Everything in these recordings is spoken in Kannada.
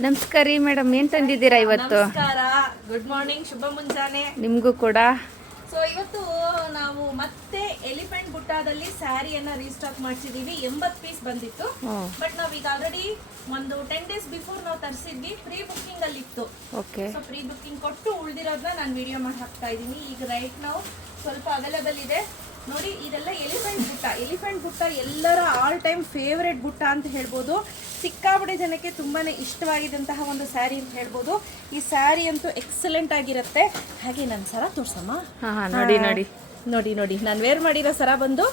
ನಮಸ್ಕಾರ ರೀ ಮೇಡಮ್, ಏನು ತಂದಿದ್ದೀರಾ ಇವತ್ತು? ನಮಸ್ಕಾರ, ಗುಡ್ ಮಾರ್ನಿಂಗ್, ಶುಭ ಮುಂಜಾನೆ ನಿಮಗೂ ಕೂಡ. ಸೊ ಇವತ್ತು ನಾವು ಮತ್ತೆ ಎಲಿಫೆಂಟ್ ಬುಟ್ಟಾದಲ್ಲಿ ಸ್ಯಾರಿಯನ್ನ ರೀಸ್ಟಾಕ್ ಮಾಡಿಸಿದೀವಿ. 80 ಪೀಸ್ ಬಂದಿತ್ತು. ಬಟ್ ನಾವೀಗ ಆಲ್ರೆಡಿ ಒಂದು 10 ಡೇಸ್ ಬಿಫೋರ್ ನಾವು ತರಿಸಿದ್ವಿ. ಪ್ರೀ ಬುಕ್ಕಿಂಗ್ ಅಲ್ಲಿ ಇತ್ತು. ಓಕೆ. ಸೊ ಪ್ರೀ ಬುಕ್ಕಿಂಗ್ ಕೊಟ್ಟು ಉಳಿದಿರೋದನ್ನ ನಾನು ವಿಡಿಯೋ ಮಾಡಿ ಹಾಕ್ತಾ ಇದ್ದೀನಿ. ಈಗ ರೈಟ್ ನಾವು ಸ್ವಲ್ಪ ಅವೈಲೇಬಲ್ ಇದೆ ನೋಡಿ. ಇದೆಲ್ಲ ಎಲಿಫೆಂಟ್ ಬುಟ್ಟ ಎಲ್ಲರ ಆಲ್ ಟೈಮ್ ಫೇವ್ರೆಟ್ ಬುಟ್ಟ ಅಂತ ಹೇಳ್ಬೋದು. ಸಿಕ್ಕಾಪಟ್ಟೆ ಜನಕ್ಕೆ ತುಂಬಾನೇ ಇಷ್ಟವಾಗಿದ್ದಂತಹ ಒಂದು ಸ್ಯಾರಿ ಅಂತ ಹೇಳ್ಬೋದು. ಈ ಸ್ಯಾರಿ ಅಂತೂ ಎಕ್ಸಲೆಂಟ್ ಆಗಿರುತ್ತೆ. ಹಾಗೆ ನನ್ನ ಸರ ತೋರ್ಸಮ್ಮ. ನೋಡಿ ನೋಡಿ ನೋಡಿ ನೋಡಿ ನಾನು ವೇರ್ ಮಾಡಿರೋ ಸರ ಬಂದು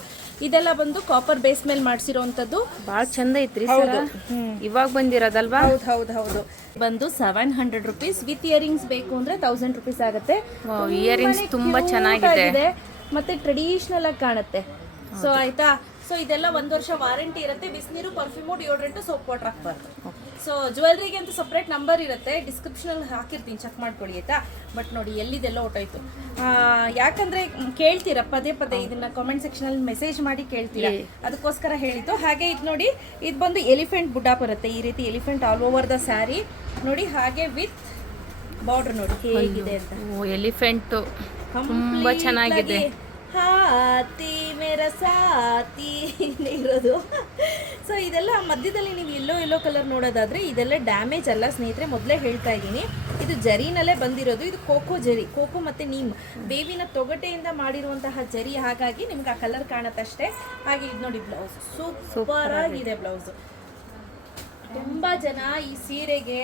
ಇದೆಲ್ಲ ಬಂದು ಕಾಪರ್ ಬೇಸ್ ಮೇಲೆ ಮಾಡಿಸಿರೋಂಥದ್ದು. ಭಾಳ ಚಂದ ಐತ್ರಿ ಸರ. ಇವಾಗ ಬಂದಿರೋದಲ್ವಾ? ಹೌದು ಬಂದು 700 ರುಪೀಸ್. ವಿತ್ ಇಯರಿಂಗ್ಸ್ ಬೇಕು ಅಂದ್ರೆ 1000 ರುಪೀಸ್ ಆಗುತ್ತೆ. ಇಯರಿಂಗ್ಸ್ ತುಂಬಾ ಚೆನ್ನಾಗಿದೆ ಮತ್ತೆ ಟ್ರೆಡಿಷನಲ್ ಆಗಿ ಕಾಣುತ್ತೆ. ಸೊ ಆಯ್ತಾ. ಸೊ ಇದೆಲ್ಲ 1 ವರ್ಷ ವಾರಂಟಿ ಇರುತ್ತೆ. ಬಿಸಿನೀರು, ಪರ್ಫ್ಯೂಮು, ಡಿಯೋಡ್ರೆಂಟ್, ಸೋಪ್ ವಾಟರ್ ಹಾಕ್ಬಾರ್ದು. ಸೊ ಜ್ಯುವೆಲ್ರಿಗೆ ಅಂತ ಸಪ್ರೇಟ್ ನಂಬರ್ ಇರುತ್ತೆ, ಡಿಸ್ಕ್ರಿಪ್ಷನ್ ಅಲ್ಲಿ ಹಾಕಿರ್ತೀನಿ, ಚೆಕ್ ಮಾಡ್ಕೊಳ್ಳಿ ಆಯ್ತಾ. ಬಟ್ ನೋಡಿ ಎಲ್ಲಿದೆಲ್ಲ ಹೊಟ್ಟೋಯ್ತು. ಯಾಕಂದ್ರೆ ಕೇಳ್ತೀರಾ ಪದೇ ಇದನ್ನ ಕಾಮೆಂಟ್ ಸೆಕ್ಷನ್ ಅಲ್ಲಿ ಮೆಸೇಜ್ ಮಾಡಿ ಕೇಳ್ತೀರಾ, ಅದಕ್ಕೋಸ್ಕರ ಹೇಳಿದ್ದು. ಹಾಗೆ ಇದು ನೋಡಿ, ಇದು ಬಂದು ಎಲಿಫೆಂಟ್ ಬುಡ್ಡ ಬರುತ್ತೆ. ಈ ರೀತಿ elephant all over the sari ನೋಡಿ. ಹಾಗೆ ವಿತ್ ಬಾರ್ಡರ್ ನೋಡಿ ಹೇಗಿದೆ ಅಂತ. ಎಲಿಫೆಂಟ್ ತುಂಬಾ ಚೆನ್ನಾಗಿದೆ. ಹಾತಿ ಮೇರ ಸಾತಿ ಇರೋದು. ಸೊ ಇದೆಲ್ಲ ಮಧ್ಯದಲ್ಲಿ ನೀವು ಎಲ್ಲೋ ಕಲರ್ ನೋಡೋದಾದ್ರೆ ಇದೆಲ್ಲ ಡ್ಯಾಮೇಜ್ ಅಲ್ಲ ಸ್ನೇಹಿತರೆ, ಮೊದಲೇ ಹೇಳ್ತಾ ಇದ್ದೀನಿ. ಇದು ಜರಿನಲ್ಲೇ ಬಂದಿರೋದು. ಇದು ಕೋಕೋ ಜರಿ, ಕೋಕೋ ಮತ್ತೆ ನೀಮ್ ಬೇವಿನ ತೊಗಟೆಯಿಂದ ಮಾಡಿರುವಂತಹ ಜರಿ. ಹಾಗಾಗಿ ನಿಮ್ಗೆ ಆ ಕಲರ್ ಕಾಣುತ್ತಷ್ಟೇ. ಹಾಗೆ ಇದು ನೋಡಿ ಬ್ಲೌಸ್ ಸೂಪರ್ ಆಗಿದೆ. ಬ್ಲೌಸ್ ತುಂಬಾ ಜನ ಈ ಸೀರೆಗೆ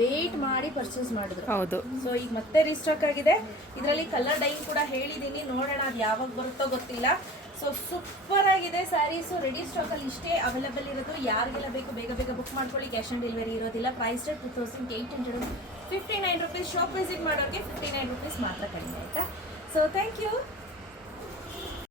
ವೇಟ್ ಮಾಡಿ ಪರ್ಚೇಸ್ ಮಾಡಿದ್ರು. ಹೌದು. ಸೊ ಈಗ ಮತ್ತೆ ರೀಸ್ಟಾಕ್ ಆಗಿದೆ. ಇದರಲ್ಲಿ ಕಲರ್ ಡೈನ್ ಕೂಡ ಹೇಳಿದ್ದೀನಿ, ನೋಡೋಣ ಅದು ಯಾವಾಗ ಬರುತ್ತೋ ಗೊತ್ತಿಲ್ಲ. ಸೊ ಸೂಪರ್ ಆಗಿದೆ ಸ್ಯಾರೀಸು. ರೆಡಿ ಸ್ಟಾಕ್ ಅಲ್ಲಿ ಇಷ್ಟೇ ಅವೈಲೇಬಲ್ ಇರೋದು. ಯಾರಿಗೆಲ್ಲ ಬೇಕು ಬೇಗ ಬುಕ್ ಮಾಡ್ಕೊಳ್ಳಿ. ಕ್ಯಾಶ್ ಆನ್ ಡೆಲಿವರಿ ಇರೋದಿಲ್ಲ. Price 2859 rupees. ಶಾಪ್ ವಿಸಿಟ್ ಮಾಡೋರಿಗೆ 59 ರುಪೀಸ್ ಮಾತ್ರ ಕಡಿಮೆ ಆಯ್ತಾ. So thank you.